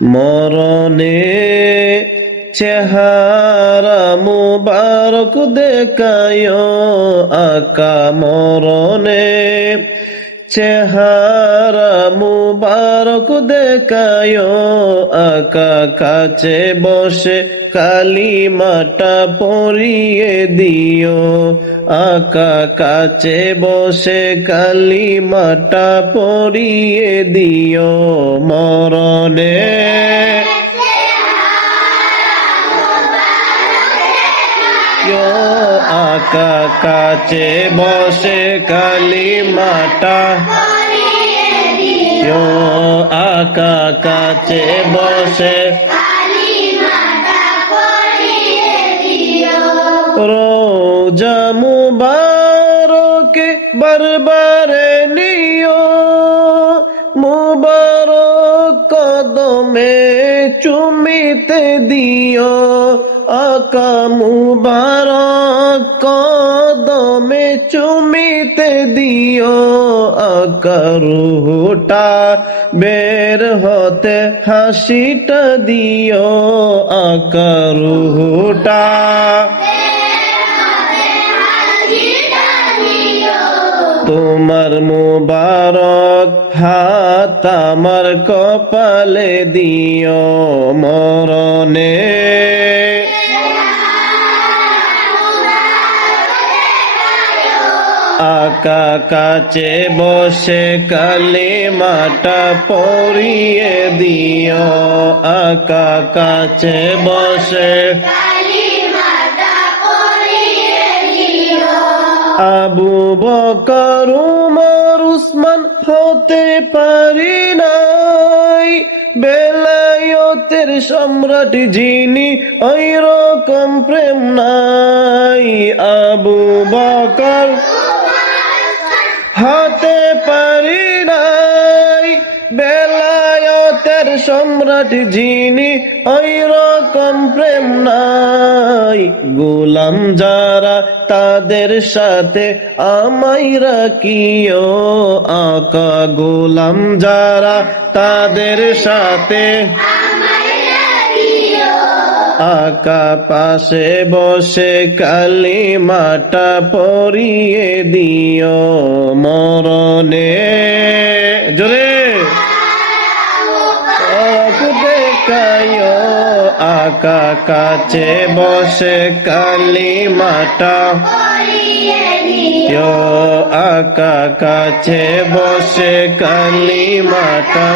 মরণে চেহারা মুবারক দেখায় আকা মরণে চেহারা মুবারক দেখায় আকা কাছে বসে কালিমাটা পড়িয়ে দিও আকা কাছে বসে কালিমাটা পড়িয়ে দিও মরণে আকা কাছে বসে কালিমাটা আকা কাছে বসে রোজা মুবারকে বারবারে নিও মুবারক কদমে চুমিতে দিও আকা মুবারক কদমে চুমিতে দিও আকা রুহটা বের হতে হাসিটা দিও আকা রুহটা তোমার মুবারক হাত আমার কপালে দিও মরণে আকা কাছে বসে কালিমাটা পড়িয়ে দিও আকা কাছে বসে আবু বকর উমর উসমান হতে পারি নাই বেলায়েতের সম্রাট যিনি ওই রকম প্রেম নাই আবু বকর হতে পারি নাই বেলায়েতের সম্রাট যিনি ওই রকম প্রেম নাই গোলাম যারা তাদের সাথে আমায় রাখিও আকা গোলাম যারা তাদের সাথে আকা পাশে বসে কালিমাটা পড়িয়ে দিও মরণে জোরে দেখায় আকা কাছে বসে কালিমাটা আকা কাছে বসে কালিমাটা